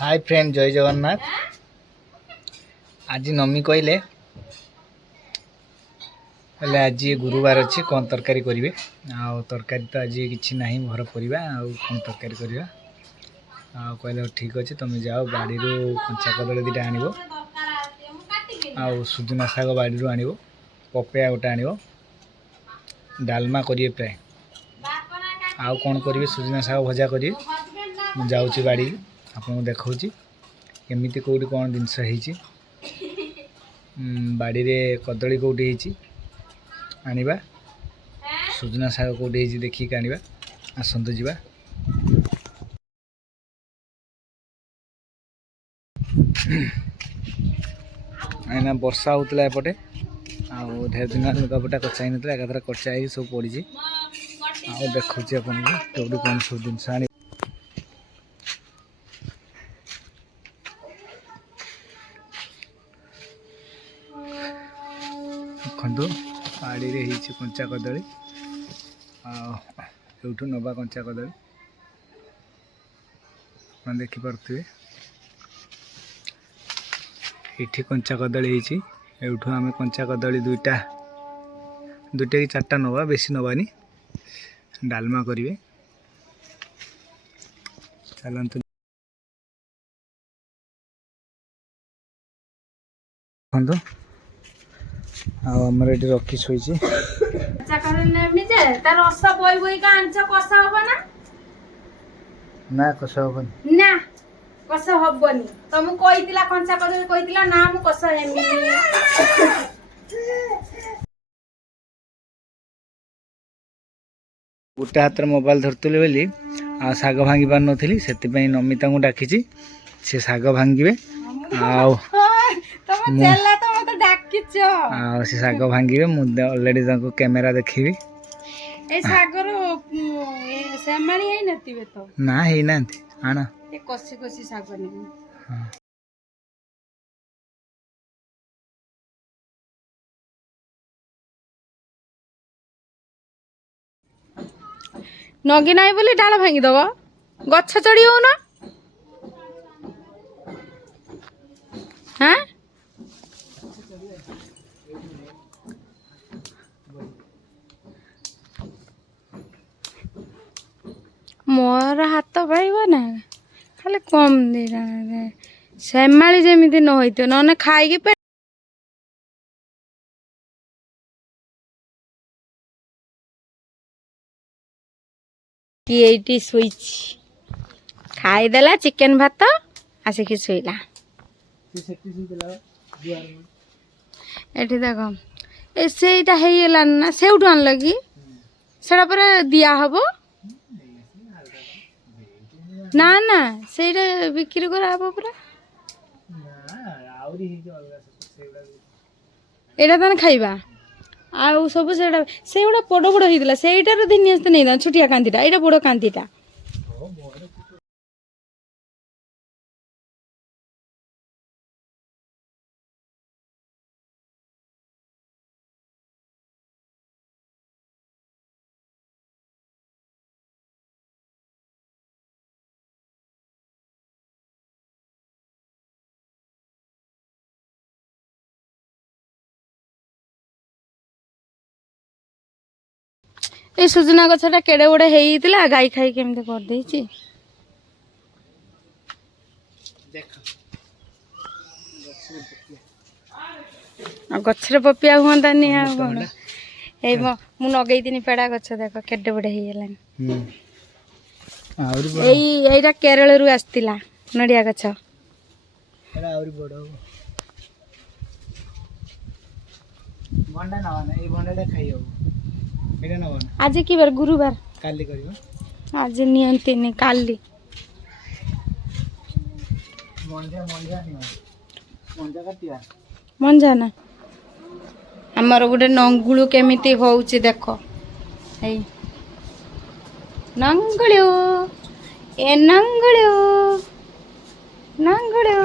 Hi friend जय जगन्नाथ। आज नमी कहले आज गुरुवार अच्छी कौन तरकारी करेंगे तरकारी तो आज किसी ना भर परिया कौन तरकारी करवा कहले ठीक अच्छे तुम जाओ बाड़ी कंचा कदली दीटा आण सुजना शाग बाड़ी आण पपया गोटे आण डालमा करेंगे प्राय आउ कौन करेंगे सुजना शाग भजा करेंगे मुझे बाड़ी आपको देखा केमी कौटी कौन जिनस बाड़ी रे कदली कौटी आनिबा सुजना शाग कौटी देखिक आनिबा आसतु जीवा आना वर्षा होता एपटे ढेर दिन लुगापटा कचा ही ना एकाथर कचा ही सब पड़ी देखा आपको कौन सब जिनस आनी देखु बाड़ी रे कंचा कदली आठू नवा कंचा कदली आप देखिपे ये कंचा कदली एठू आम कंचा कदली दुईटा कि चार्टा नवा बेसी नवानी डालमा करेंगे चलतु देखो आमर ये रखी शोई ना कषा हबनी ना कषा हबनी तुमको कहीला कंचा कदली कहीला ना मु कषा हेमी गोटे हाथ मोबाइल धरतली बोली शाग भांगी पार नी से नमिता को डाकी से शाग भांगे से शाग भांगे अलरेडी कैमेरा देखी ना है ना आण कषि कषि शाग नगी ना बोली डाल भांगी दब गछ चढ़ी हो ना हाँ मोर हाथ पाइब ना खाली कम दीटा सेमाली जमी न होती न खाई कि शोई खाईदेला चिकेन भात आसिक शोला एठी देख सेटा ना से आनल कि सेटा पर दिया हबो ना ना सेटा बिक्री करा हबो पूरा एटा तने खाइबा आउ सब सेटा सेउडा बड़ बड़ होइदिला सेटार दिनी आस्ते नै दा छुटिया कांतीटा एटा बड़ कांतीटा ए सुजना गछटा केड़े बड़े हेइतिला गाई खाई केमते कर देछि गछरे पपिया हुंता नि आ कोन ए मु नगई दिनी पेड़ा गछ देखो केडे बड़े हेइलानी एई एइटा केरल रु आस्तिला नडिया गछ एरा आउरी बडो भंडा नवाना ए भंडाटा खाइयो एटा नवाना आज की बार गुरुवार काली करियो आज नियंती नि काली मंजा मंजा नि मंजा काटिया मंजा ना हमर गोटे नंगुळु केमिति होउची देखो ए नंगुळु ए नंगुळु नंगुळु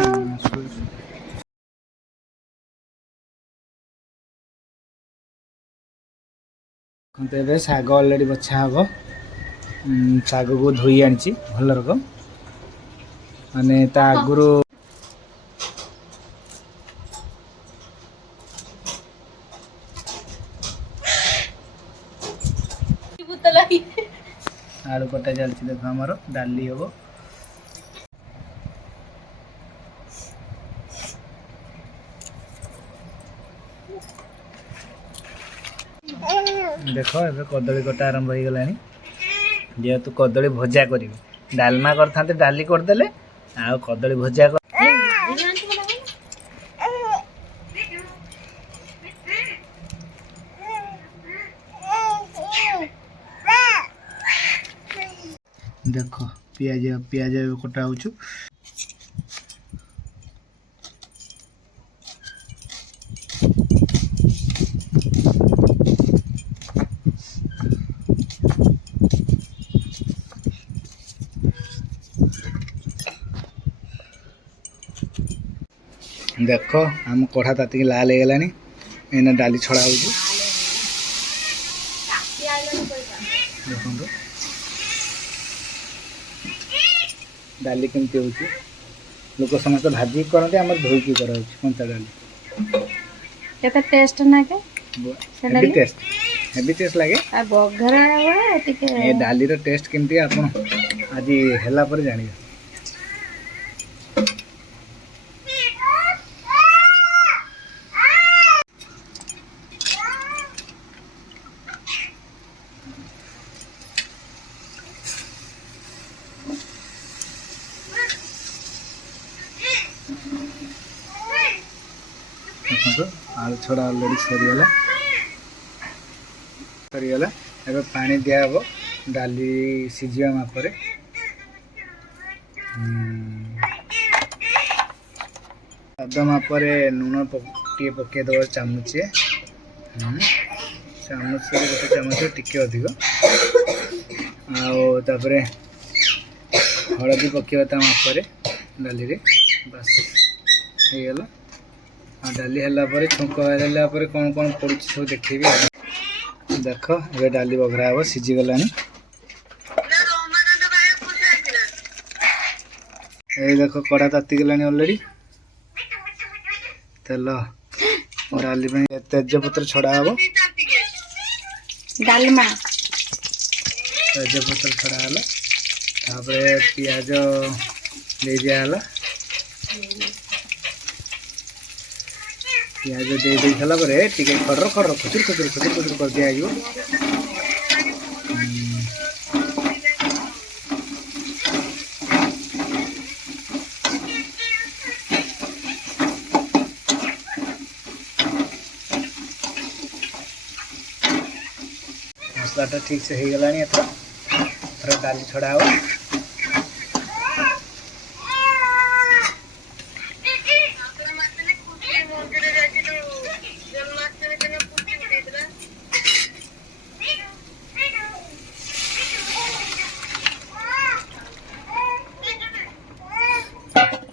कंते शाग अलरेडी बछा हम शाग को धोई आनी भल रकम ମାନେ ତା ଆଗରୁ ଆଳୁ କଟା ଚାଲିଛି। ଦେଖ ଆମର ଡାଲି ହବ। ଦେଖ ଏବେ କଦଳୀ କଟା ଆରମ୍ଭ ହେଇଗଲାଣି। ଯେହେତୁ କଦଳୀ ଭଜା କରିବି, ଡାଲମା କରିଥାନ୍ତେ ଡାଲି କରିଦେଲେ, ଆଉ କଦଳୀ ଭଜା ଦେଖ ପିଆଜ ଏବେ କଟା ହଉଛୁ। ଦେଖ ଆମ କଢ଼ା ତାତିକି ଲାଲ ହେଇଗଲାଣି। ଏଇନା ଡାଲି ଛଡ଼ା ହଉଛି। ଦେଖନ୍ତୁ ଡାଲି କେମିତି ହଉଛି। ଲୋକ ସମସ୍ତେ ଭାଜିକି କରନ୍ତି, ଆମର ଧୋଇକି କରାହଉଛି କଞ୍ଚା ଡାଲି। କେତେ ଟେଷ୍ଟ ନାଗେ ହେଭି ଟେଷ୍ଟ ଲାଗେ। ବଘରା ଟିକେ ଏ ଡାଲିର ଟେଷ୍ଟ କେମିତି ଆପଣ ଆଜି ହେଲା ପରେ ଜାଣିବେ। ଦେଖନ୍ତୁ ଆଳୁ ଛଡ଼ା ଅଲରେଡ଼ି ସରିଗଲା। ଏବେ ପାଣି ଦିଆହେବ ଡାଲି ସିଝିବା ମାପରେ। ସ୍ୱାଦ ମାପରେ ଲୁଣ ଟିକେ ପକାଇଦେବ ଚାମଚେ। ଚାମଚରେ ଗୋଟେ ଚାମଚ ଟିକେ ଅଧିକ। ଆଉ ତାପରେ ହଳଦୀ ପକାଇବା ତା ମାପରେ ଡାଲିରେ। ବାସ୍ ହେଇଗଲା। ଆଉ ଡାଲି ହେଲା ପରେ ଛୁଙ୍କ ହେଲା ପରେ କ'ଣ କ'ଣ ପଡ଼ୁଛି ସବୁ ଦେଖେଇବି। ଦେଖ ଏବେ ଡାଲି ବଘରା ହେବ, ସିଝିଗଲାଣି। এই দেখো কড়া তাତିଗଲାଣି ଅଲରେଡ଼ି। ତେଲ ଡାଲି ପାଇଁ ତେଜପତ୍ର ଛଡ଼ା ହେବ। ଡାଲମା ତେଜପତ୍ର ଛଡ଼ା ହେଲା। ତାପରେ ପିଆଜ ଦେଇ ଦିଆହେଲା। ପିଆଜ ଦେଇ ସାରିଲା ପରେ ଟିକେ ଖୁଚୁର କରିଦିଆଯିବ। ମସଲାଟା ଠିକ୍ ସେ ହେଇଗଲାଣି। ଏଥର ଡାଲି ଛଡ଼ା ହେବ।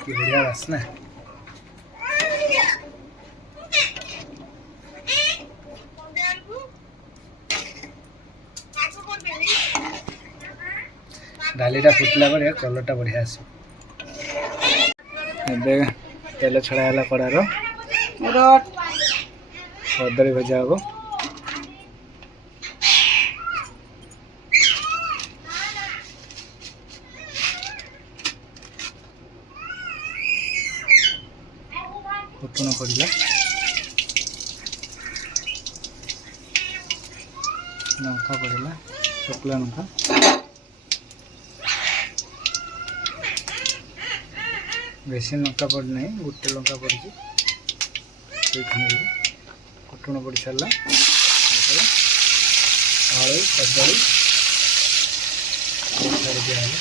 কি বঢ়িয়া বাসনা। ଡାଲିଟା ଫୁଟିଲା ପରେ କଲର୍ଟା ବଢ଼ିଆ ଆସିବ। ଏବେ ତେଲ ଛଡ଼ା ହେଲା କଡ଼ାର। କଦଳୀ ଭଜା ହେବ। ଫୁଟଣ ପଡ଼ିଲା, ଲଙ୍କା ପଡ଼ିଲା, ଶୁଖିଲା ଲଙ୍କା। ବେଶୀ ଲଙ୍କା ପଡ଼ିନାହିଁ, ଗୋଟେ ଲଙ୍କା ପଡ଼ିଛି। ସେଇখানে ଫୁଟଣ ପଡ଼ି ସାରିଲା। ତାପରେ ଆଳୁ କଦଳୀ ଛାଡ଼ି ଦିଆହେଲା।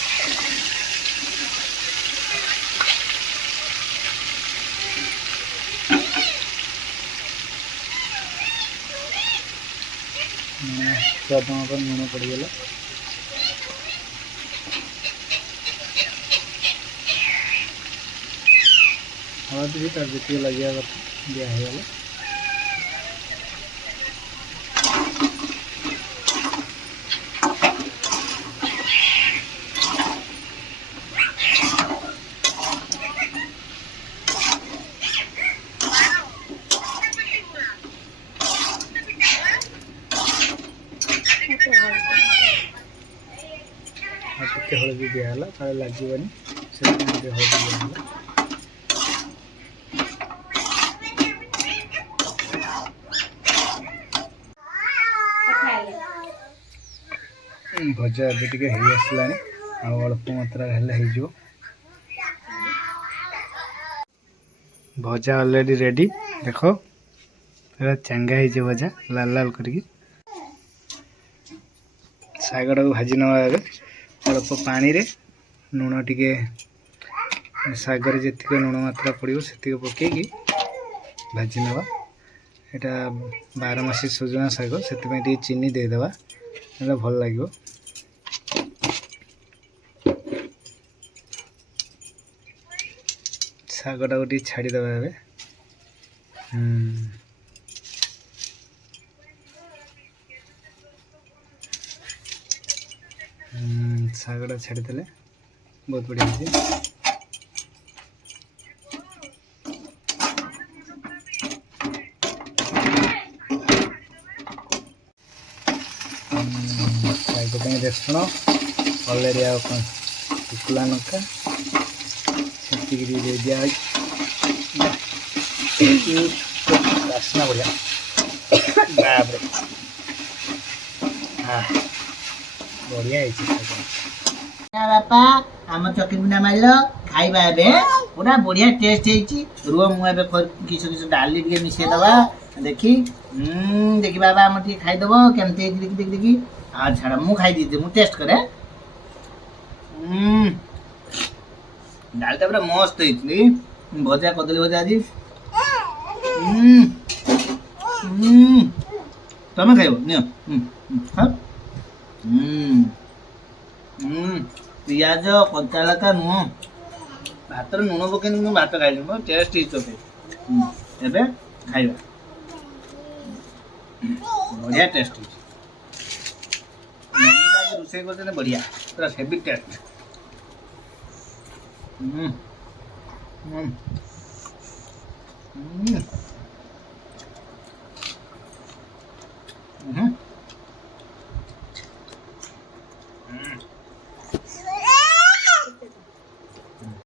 ସ୍ୱାଦ ମାପରେ ଲୁଣ ପଡ଼ିଗଲା। ହଳଦୀ ବି ତାର ଯେତିକି ଲାଗିବା କଥା ଦିଆ ହେଇଗଲା। हल्दी दिहला काले लागबनी से हल्दी दिहला भजा अभी टे आसला अल्प मात्रा हो भजा ऑलरेडी रेडी देख पूरा चंगा हो भजा लाल लाल करके शागटा को भाजी नवा अल्प पानी रे लुण टिके शागर जी लुण मात्रा पड़ो से पकईकि भाजी नवा यहाँ 12 मासी सजना शाग से चीनी देदेवा भल लगे शागटा को छाड़ीदे शागटा छाड़ीदे बहुत बढ़िया शाग रसुण अलरेडी शुक्ला लंका से दिया बासना बढ़िया बाप रे हाँ बढ़िया बापा आम चकिन बिना मार खाइबा पूरा बढ़िया टेस्ट रुह मुझे किस किस डाली टे मिसेदबा देखी देखी बाबा आम टे खाईदेव केमती देखी देखी देखी हाँ छाड़ मु खाई दीजिए मु टेस्ट करे डालटा पूरा मस्त भजा कदली भजा आज तमें खाइब पियाज कंचा लका नुह भात लुण पकड़ भात खाई टेस्ट एबे खाइबा बढ़िया टेस्ट रोसे कर बढ़िया पूरा हेवी टेस्ट